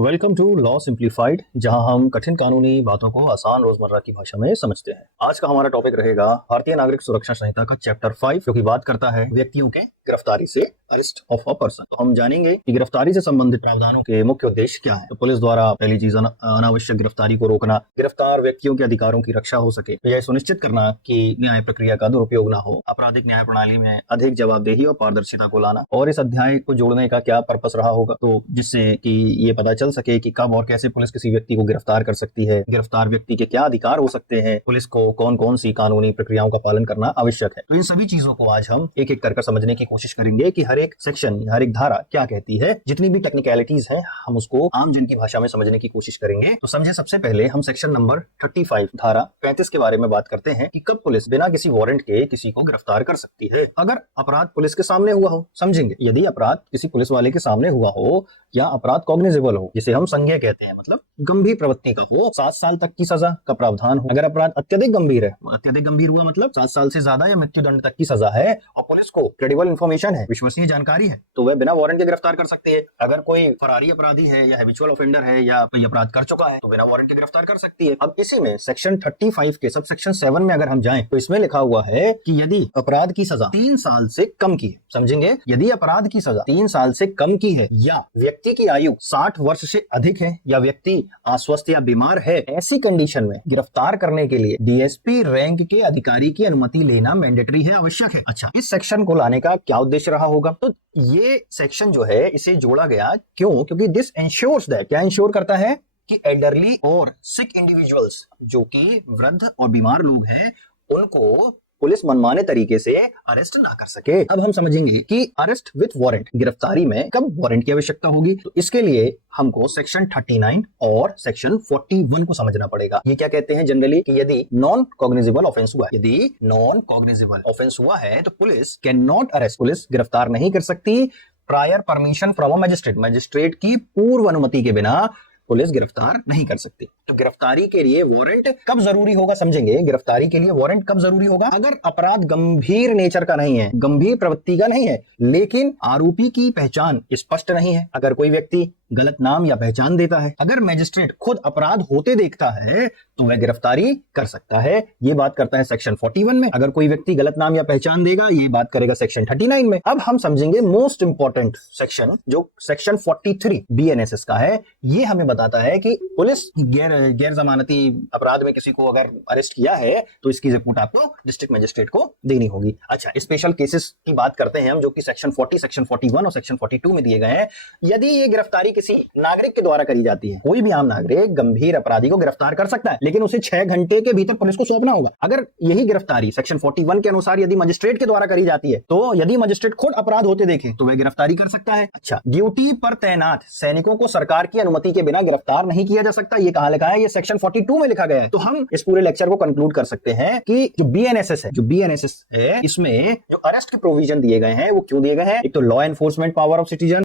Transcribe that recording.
Welcome to law simplified, जहां हम कठिन कानूनी बातों को आसान रोजमर्रा की भाषा में समझते हैं। आज का हमारा टॉपिक रहेगा भारतीय नागरिक सुरक्षा संहिता का चैप्टर 5, जो कि बात करता है व्यक्तियों के गिरफ्तारी से, अरेस्ट ऑफ अ पर्सन। तो हम जानेंगे कि गिरफ्तारी से संबंधित प्रावधानों के मुख्य उद्देश्य क्या है। तो पुलिस द्वारा पहली चीज अनावश्यक गिरफ्तारी को रोकना, गिरफ्तार व्यक्तियों के अधिकारों की रक्षा हो सके, यह सुनिश्चित करना कि न्याय प्रक्रिया का दुरुपयोग न हो, आपराधिक न्याय प्रणाली में अधिक जवाबदेही और पारदर्शिता को लाना। और इस अध्याय को जोड़ने का क्या पर्पस रहा होगा, तो जिससे कि ये पता चल सके कि कब और कैसे पुलिस किसी व्यक्ति को गिरफ्तार कर सकती है, गिरफ्तार व्यक्ति के क्या अधिकार हो सकते हैं, पुलिस को कौन कौन सी कानूनी प्रक्रियाओं का पालन करना आवश्यक है। तो इन सभी चीजों को आज हम एक एक कर समझने की कोशिश करेंगे कि हर एक सेक्शन, हर एक धारा क्या कहती है। जितनी भी टेक्निकलिटीज है हम उसको आम जन की भाषा में समझने की कोशिश करेंगे। तो समझे, सबसे पहले हम सेक्शन नंबर 35 धारा 35 के बारे में बात करते हैं कि कब पुलिस बिना किसी वारंट के किसी को गिरफ्तार कर सकती है। अगर अपराध पुलिस के सामने हुआ हो, समझेंगे, यदि अपराध किसी पुलिस वाले के सामने हुआ हो या अपराध कॉग्निजेबल हो, जिसे हम संज्ञेय कहते हैं, मतलब गंभीर प्रवृत्ति का हो, 7 साल तक की सजा का प्रावधान हो। अगर अपराध अत्यधिक गंभीर है, अत्यधिक गंभीर हुआ मतलब 7 साल से ज्यादा या मृत्युदंड तक की सजा है और पुलिस को क्रेडिबल इंफॉर्मेशन है, विश्वसनीय जानकारी है, तो वह बिना वारंट के गिरफ्तार कर सकती है। अगर कोई फरारी अपराधी है या हैबिचुअल ऑफेंडर है या कोई अपराध कर चुका है तो बिना वारंट के गिरफ्तार कर सकती है। अब इसी में सेक्शन 35 के सब सेक्शन 7 में अगर हम जाएं तो इसमें लिखा हुआ है कि यदि अपराध की सजा 3 साल से कम की है, समझेंगे, यदि अपराध की सजा 3 साल से कम की है या व्यक्ति की आयु 60 वर्ष से अधिक है या व्यक्ति अस्वस्थ या बीमार है, ऐसी कंडीशन में गिरफ्तार करने के लिए डीएसपी रैंक के अधिकारी की अनुमति लेना मैंडेटरी है, आवश्यक है। अच्छा, इस सेक्शन को लाने का क्या उद्देश्य रहा होगा? तो ये सेक्शन जो है इसे जोड़ा गया क्यों? क्योंकि दिस इंश्योर्स दैट, क्या इंश्योर करता है कि एल्डरली और सिक इंडिविजुअल्स, जो कि वृद्ध और बीमार लोग हैं, उनको पुलिस मनमाने तरीके से अरेस्ट ना कर सके। अब हम समझेंगे कि अरेस्ट विथ वारंट, गिरफ्तारी में कब वारंट की आवश्यकता होगी। तो इसके लिए हमको सेक्शन 39 और सेक्शन 41 को समझना पड़ेगा। ये क्या कहते हैं जनरली कि यदि नॉन कॉग्निजेबल ऑफेंस हुआ है, यदि नॉन कॉग्निजेबल ऑफेंस हुआ है तो police can not arrest, police गिरफ्तार नहीं कर सकती prior permission from a magistrate, magistrate की पूर्व अनुमति के बिना पुलिस गिरफ्तार नहीं कर सकती। तो गिरफ्तारी के लिए वारंट कब जरूरी होगा, समझेंगे, गिरफ्तारी के लिए वारंट कब जरूरी होगा? अगर अपराध गंभीर नेचर का नहीं है, गंभीर प्रवृत्ति का नहीं है, लेकिन आरोपी की पहचान स्पष्ट नहीं है, अगर कोई व्यक्ति गलत नाम या पहचान देता है, अगर मजिस्ट्रेट खुद अपराध होते देखता है तो वह गिरफ्तारी कर सकता है। ये बात करता है सेक्शन 41 में। अगर कोई व्यक्ति गलत नाम या पहचान देगा, ये बात करेगा सेक्शन 39 में। अब हम समझेंगे मोस्ट इंपॉर्टेंट सेक्शन, जो सेक्शन 43 बीएनएसएस का है। ये हमें बताता है कि पुलिस गैर जमानती अपराध में किसी को अगर अरेस्ट किया है तो इसकी रिपोर्ट आपको डिस्ट्रिक्ट मजिस्ट्रेट को देनी होगी। अच्छा, स्पेशल केसेस की बात करते हैं हम, जो कि सेक्शन 40, सेक्शन 41 और सेक्शन 42 में दिए गए हैं। यदि ये गिरफ्तारी किसी नागरिक के द्वारा करी जाती है, कोई भी आम नागरिक गंभीर अपराधी को गिरफ्तार कर सकता है, लेकिन उसे 6 घंटे के भीतर पुलिस को सौंपना होगा। अगर यही गिरफ्तारी सेक्शन 41 के अनुसार यदि मजिस्ट्रेट के द्वारा करी जाती है, तो यदि मजिस्ट्रेट खुद अपराध होते देखे तो वह गिरफ्तारी कर सकता है। अच्छा, ड्यूटी पर तैनात सैनिकों को सरकार की अनुमति के बिना गिरफ्तार नहीं किया जा सकता। ये कहां लिखा है? ये सेक्शन 42 में लिखा गया है। तो हम इस पूरे लेक्चर को कंक्लूड कर सकते हैं कि जो बीएनएसएस है, इसमें जो अरेस्ट के प्रोविजन दिए गए हैं वो क्यों दिए गए हैं? एक तो law enforcement power of citizen,